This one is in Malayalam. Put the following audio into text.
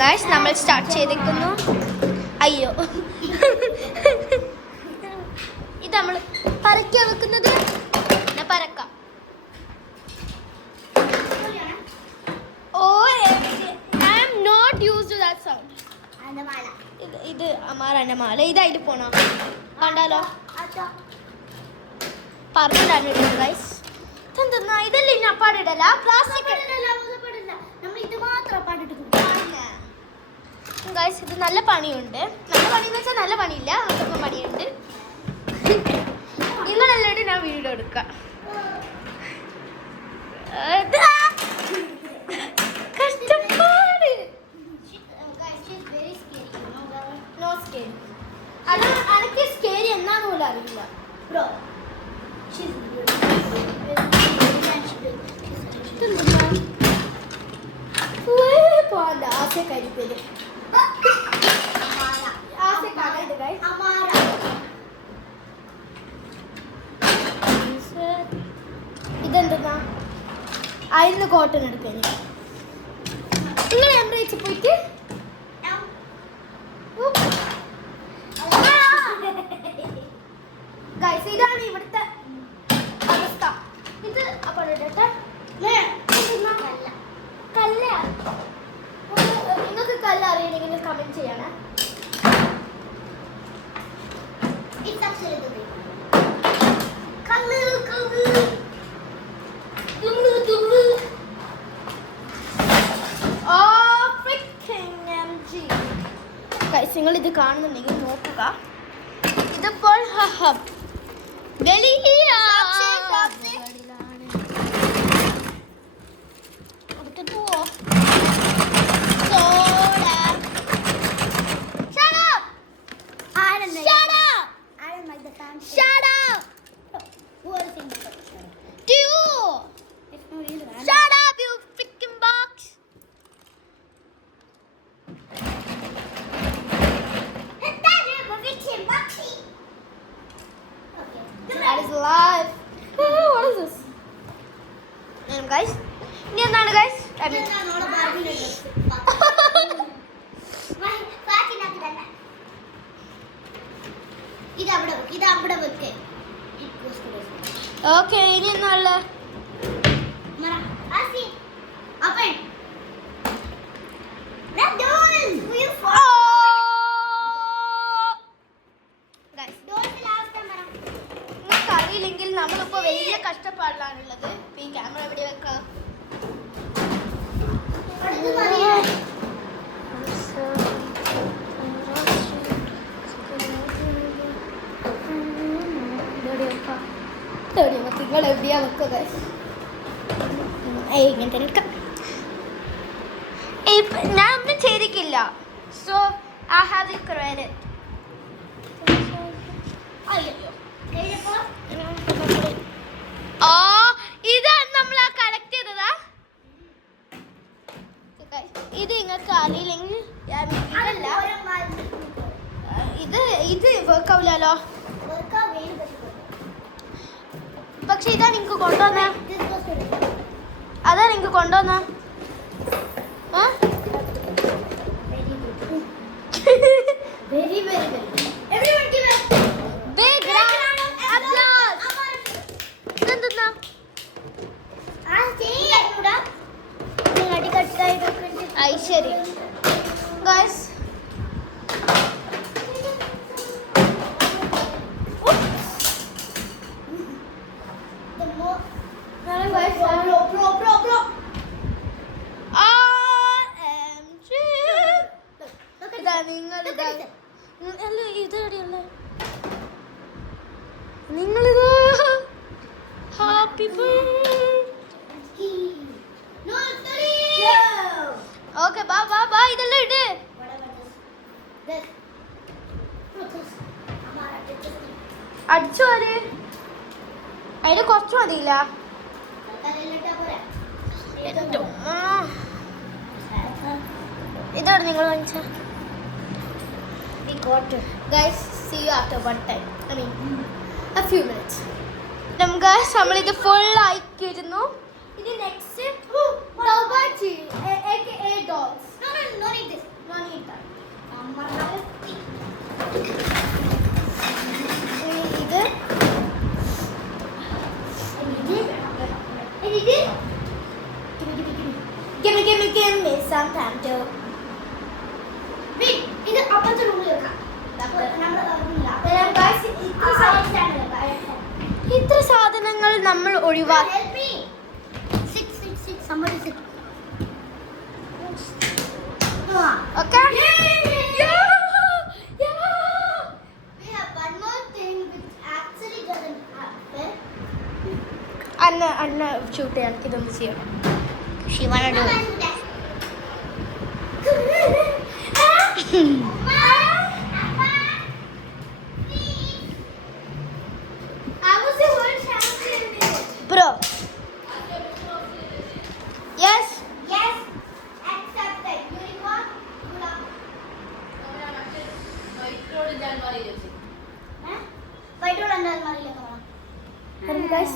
ഗൈസ് നമ്മൾ സ്റ്റാർട്ട് ചെയ്തിരിക്കുന്നു. അയ്യോ ഇത് നമ്മൾ പരക്കാൻ വെക്കുന്നത് പരക്കാം. I am not used to that sound. ഇത് അമാറാൻ്റെ മാല. ഇത് അതിൽ പോണോ കണ്ടാലോ പറഞ്ഞിട്ടാണ് ഗൈസ്. ഇതെന്താ ഇതല്ലേ ഇനി അപ്പാടിടല പ്ലാസ്റ്റിക് ഗൈസ്. ഇത് നല്ല പണിയുണ്ട്. നല്ല പണിയെന്ന് വെച്ചാൽ നല്ല പണിയില്ല, അതൊക്കെ പണിയുണ്ട്. നിങ്ങളെല്ലായിട്ട് ഞാൻ വീഡിയോ എടുക്കാം. കഷ്ടപ്പാട്. അനക്ക് സ്കേരി എന്നാന്ന് പോലും അറിയില്ല. ആശയ കരിപ്പേര് ഇതെന്താ അതിന് കോട്ടൺ എടുക്കാൻ നിങ്ങൾ എംബ്രേച്ച് പോയിട്ട് ഗൈസ് ഇതാണ് ഇവിടുത്തെ അവസ്ഥ. ഇത് അപ്പോൾ ഇടട്ടെ. കല്ല നിങ്ങൾക്ക് കല്ല് അറിയണമെങ്കിൽ കമന്റ് ചെയ്യണേ. നിങ്ങൾ ഇത് കാണുന്നുണ്ടെങ്കിൽ നോക്കുക. ഇതിപ്പോൾ guys. Ini എന്താണ് guys? ഓക്കെ ഇനി എന്നുള്ള അറിയില്ലെങ്കിൽ നമ്മളിപ്പോ വലിയ കഷ്ടപ്പാടിലാണുള്ളത്. ഈ ക്യാമറ എവിടെ വെക്കാം? നിങ്ങൾ എവിടെയാ വെക്കുക? ഇങ്ങനത്തെ നിൽക്കാം. ഞാൻ ഒന്നും ചെയ്തിട്ടില്ല. So I have the credit. ഇതാണ് നമ്മൾ കളക്ട് ചെയ്തതാ. ഇത് നിങ്ങൾക്ക് അറിയില്ലെങ്കിൽ ഇത് വർക്കാവില്ലല്ലോ. പക്ഷെ ഇതാ നിങ്ങക്ക് കൊണ്ടുവന്ന അതാ നിങ്ങക്ക് കൊണ്ടുവന്ന ശരി ഗൈസ്. നിങ്ങളിത് ഹാപ്പി ഓക്കെ ബാ ബാ ബാ ഇതെല്ലാം ഇട്. അടിച്ചു മതി. അതിന് കുറച്ച് മതിയില്ല. ഇതാണ് നിങ്ങൾ വാങ്ങിച്ച. Guys, see you after one time. I mean, a few minutes. Guys, നമ്മളിത് ഫുൾ ആക്കിയിരുന്നു. ഇത് next dolls. No, not it. Give me some time to. Wait, ഇത് അപ്പത്തെ റൂമിൽ വെക്കാം. ഇത്ര സാധനങ്ങൾ നമ്മൾ ഒഴിവാക്കി. Okay? Yeah. We have one more thing which actually doesn't happen. Anna shoot ചെയ്യാൻ ഇതൊന്ന് ചെയ്യണം. She wanna do it. Bro. Yes. Yes. Except the unicorn. Guys.